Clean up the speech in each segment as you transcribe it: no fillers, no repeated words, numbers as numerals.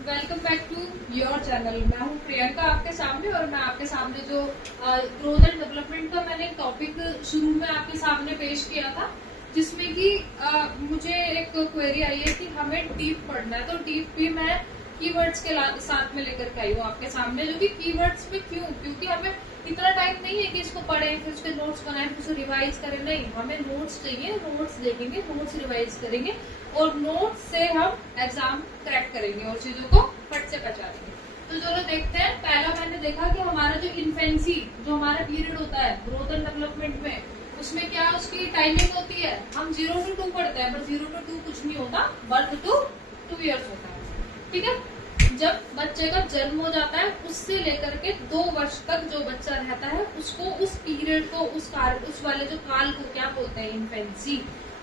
Welcome back to your channel. मैं हूँ प्रियंका आपके सामने, और मैं आपके सामने जो ग्रोथ एंड डेवलपमेंट का मैंने टॉपिक शुरू में आपके सामने पेश किया था, जिसमें कि मुझे एक क्वेरी आई है कि हमें डीप पढ़ना है। तो डीप भी मैं कीवर्ड्स के साथ में लेकर के आई हूँ आपके सामने, जो कि कीवर्ड्स में क्योंकि हमें इतना टाइम नहीं है कि इसको पढ़ें फिर उसके नोट्स बनाएं फिर उसको रिवाइज करें। नहीं, हमें नोट्स चाहिए, नोट्स देखेंगे, नोट्स रिवाइज करेंगे और नोट्स से हम एग्जाम क्रैक करेंगे और चीजों को फट से पहचानेंगे। तो चलो देखते हैं। पहला मैंने देखा कि हमारा जो इन्फेंसी, जो हमारा पीरियड होता है ग्रोथ एंड डेवलपमेंट में, उसमें क्या उसकी टाइमिंग होती है। हम 0 to 2 पढ़ते हैं, पर 0 to 2 कुछ नहीं होता, बर्थ टू 2 years होता है। ठीक है, जब बच्चे का जन्म हो जाता है उससे लेकर के 2 वर्ष तक जो बच्चा रहता है उसको, उस पीरियड को, उस वाले जो काल को क्या बोलते हैं, इन्फेंसी।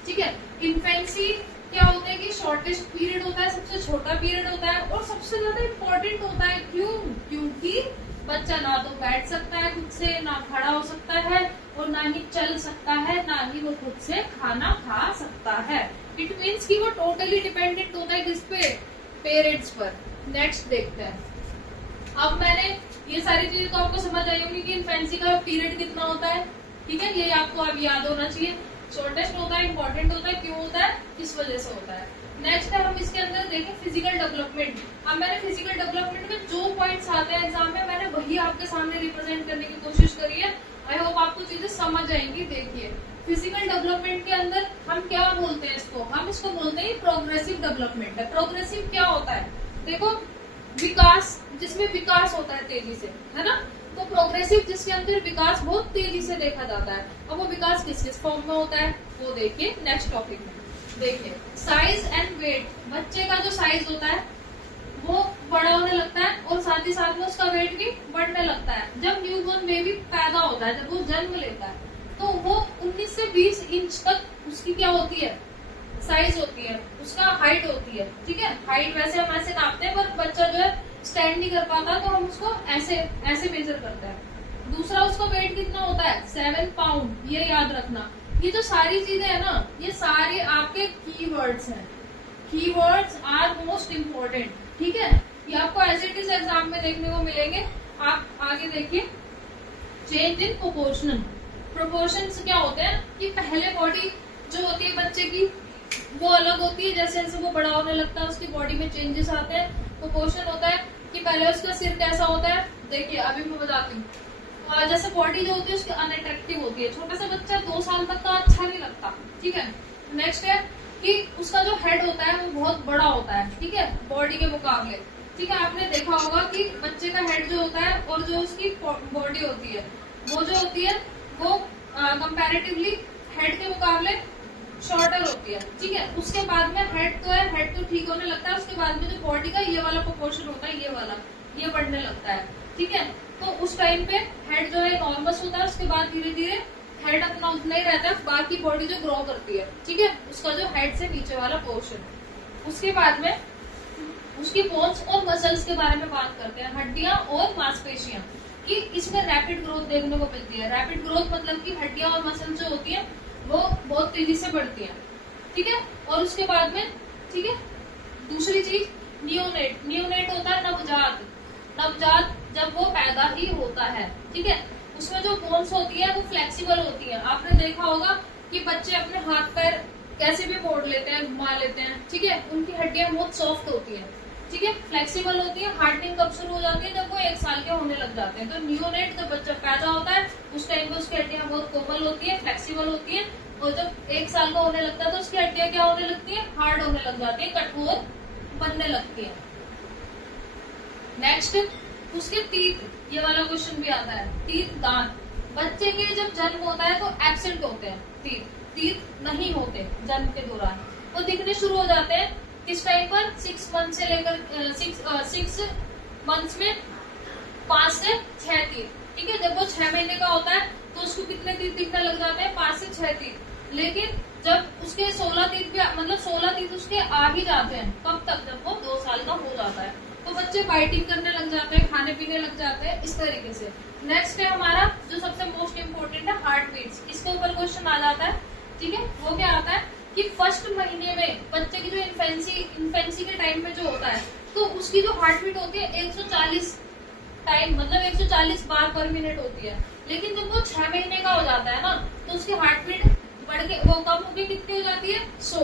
ठीक है, इन्फेंसी क्या होता है कि शॉर्टेस्ट पीरियड होता है, सबसे छोटा पीरियड होता है और सबसे ज्यादा इम्पोर्टेंट होता है। क्योंकि बच्चा ना तो बैठ सकता है खुद से, ना खड़ा हो सकता है और ना ही चल सकता है, ना ही वो खुद से खाना खा सकता है। इट मीन्स कि वो टोटली डिपेंडेंट होता है किस पे, पेरेंट्स पर। नेक्स्ट देखते हैं। अब मैंने ये सारी चीजें तो आपको समझ आई होंगी कि इन्फेंसी का पीरियड कितना होता है। ठीक है, ये आपको अब याद होना चाहिए। शॉर्टेस्ट होता है, इंपॉर्टेंट होता है, क्यों होता है, किस वजह से होता है। नेक्स्ट है, हम इसके अंदर देखें फिजिकल डेवलपमेंट। अब मैंने फिजिकल डेवलपमेंट में जो पॉइंट्स आते हैं एग्जाम में, मैंने वही आपके सामने रिप्रेजेंट करने की कोशिश करी है। आई होप आपको चीजें समझ आएंगी। देखिए, फिजिकल डेवलपमेंट के अंदर हम क्या बोलते हैं इसको, हम इसको बोलते हैं प्रोग्रेसिव डेवलपमेंट है। प्रोग्रेसिव क्या होता है, देखो, विकास, जिसमें विकास होता है तेजी से, है ना। तो प्रोग्रेसिव जिसके अंदर विकास बहुत तेजी से देखा जाता है। अब वो विकास किस किस फॉर्म में होता है वो देखिए नेक्स्ट टॉपिक में। देखिए, साइज एंड वेट। बच्चे का जो साइज होता है वो बड़ा होने लगता है और साथ ही साथ में उसका वेट भी बढ़ने लगता है। जब न्यूबॉर्न बेबी पैदा होता है, जब वो जन्म लेता है, तो वो 19 से 20 इंच तक उसकी क्या होती है, साइज होती है, उसका हाइट होती है। ठीक है, हाइट वैसे हम ऐसे नापते हैं, पर बच्चा जो है स्टैंड नहीं कर पाता तो हम उसको ऐसे ऐसे मेजर करते हैं। दूसरा, उसका वेट कितना होता है, 7 पाउंड। ये याद रखना। ये जो सारी चीजें है ना, ये सारे आपके कीवर्ड्स हैं। Keywords are most important. ठीक है, ये आपको एज इट इज एग्जाम में देखने को मिलेंगे। आप आगे देखिए, चेंज इन प्रोपोर्शनल। प्रोपोर्शंस क्या होते हैं कि पहले बॉडी जो होती है बच्चे की वो अलग होती है, जैसे जैसे वो बड़ा होने लगता है उसकी बॉडी में चेंजेस आते हैं। प्रोपोर्शन होता है कि पहले उसका सिर कैसा होता है। देखिए, अभी मैं बताती हूँ। जैसे बॉडी जो होती है उसकी अनअट्रैक्टिव होती है, छोटा सा बच्चा 2 साल तक का अच्छा नहीं लगता। ठीक है, नेक्स्ट है कि उसका जो हेड होता है वो बहुत बड़ा होता है, ठीक है, बॉडी के मुकाबले। ठीक है, आपने देखा होगा कि बच्चे का हेड जो होता है और जो उसकी बॉडी होती है, वो जो होती है वो कंपैरेटिवली हेड के मुकाबले शॉर्टर होती है। ठीक है, उसके बाद में हेड तो है, हेड तो ठीक होने लगता है, उसके बाद में जो बॉडी का ये वाला प्रोपोर्शन होता है, ये वाला, ये बढ़ने लगता है। ठीक है, तो उस टाइम पे हेड जो है नॉर्मस होता है, उसके बाद धीरे धीरे हेड अपना उतना ही रहता है, बाकी बॉडी जो ग्रो करती है। ठीक है, उसका जो हेड से नीचे वाला पोर्शन। उसके बाद में उसकी बोन्स और मसल्स के बारे में बात करते हैं, हड्डियां और मांसपेशियां, कि इसमें रैपिड ग्रोथ देखने को मिलती है। रैपिड ग्रोथ मतलब कि हड्डियां और मसल जो होती है वो बहुत तेजी से बढ़ती है। ठीक है, और उसके बाद में, ठीक है, दूसरी चीज न्यूनेट। न्यूनेट होता है नवजात। नवजात जब वो पैदा ही होता है, ठीक है, उसमें जो बोन्स होती है वो फ्लेक्सिबल होती है। आपने देखा होगा कि बच्चे अपने हाथ पैर कैसे भी मोड़ लेते हैं, घुमा लेते हैं। ठीक है, उनकी हड्डियां बहुत सॉफ्ट होती है, ठीक है, फ्लेक्सिबल होती है। हार्डनिंग कब शुरू हो जाती है, जब वो 1 साल के होने लग जाते हैं। तो न्यूनेट जब बच्चा पैदा होता है उस टाइम पे उसकी हड्डियां बहुत कोमल होती है, फ्लेक्सिबल होती है, और जब 1 साल का होने लगता है तो उसकी हड्डियां क्या होने लगती है, हार्ड होने लग जाती है, कठोर बनने लगती है। नेक्स्ट, उसके टीथ, ये वाला क्वेश्चन भी आता है। टीथ, दांत, बच्चे के जब जन्म होता है तो एब्सेंट होते हैं टीथ नहीं होते जन्म के दौरान, वो दिखने शुरू हो जाते हैं किस टाइम पर, 6 मंथ से लेकर 6 मंथ्स में 5 से 6 टीथ। ठीक है, जब वो 6 महीने का होता है तो उसको कितने टीथ दिखने लग जाते हैं, 5 से 6 टीथ। लेकिन जब उसके 16 टीथ भी, मतलब 16 टीथ उसके आ ही जाते हैं, कब तक, जब वो 2 साल का हो जाता है। तो बच्चे बाइटिंग करने लग जाते हैं, खाने पीने लग जाते हैं, इस तरीके से। नेक्स्ट है हमारा जो सबसे मोस्ट इम्पोर्टेंट है, हार्ट बीट्स। इसके ऊपर क्वेश्चन आ जाता है। ठीक है, वो क्या आता है कि फर्स्ट महीने में बच्चे की जो इन्फेंसी के टाइम में जो होता है, तो उसकी जो हार्ट बीट होती है 140 टाइम, मतलब 140 बार पर मिनट होती है। लेकिन जब वो 6 महीने का हो जाता है ना, तो उसकी हार्ट बीट बढ़ के वो कम होकर कितनी हो जाती है, 100।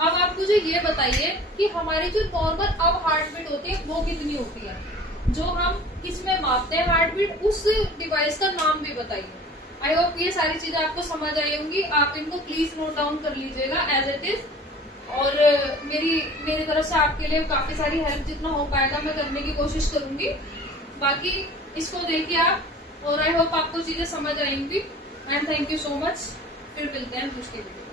अब आप मुझे ये बताइए कि हमारी जो नॉर्मल अब हार्ट बीट होती है वो कितनी होती है, जो हम किसमें मापते हैं हार्ट बीट, उस डिवाइस का नाम भी बताइए। आई होप ये सारी चीजें आपको समझ आई होंगी, आप इनको प्लीज नोट डाउन कर लीजिएगा एज इट इज। और मेरी तरफ से आपके लिए काफी सारी हेल्प जितना हो पाएगा मैं करने की कोशिश करूंगी। बाकी इसको देखिए आप, और आई होप आपको चीजें समझ आएंगी। And thank you so much. फिर मिलते हैं दूसरी वीडियो।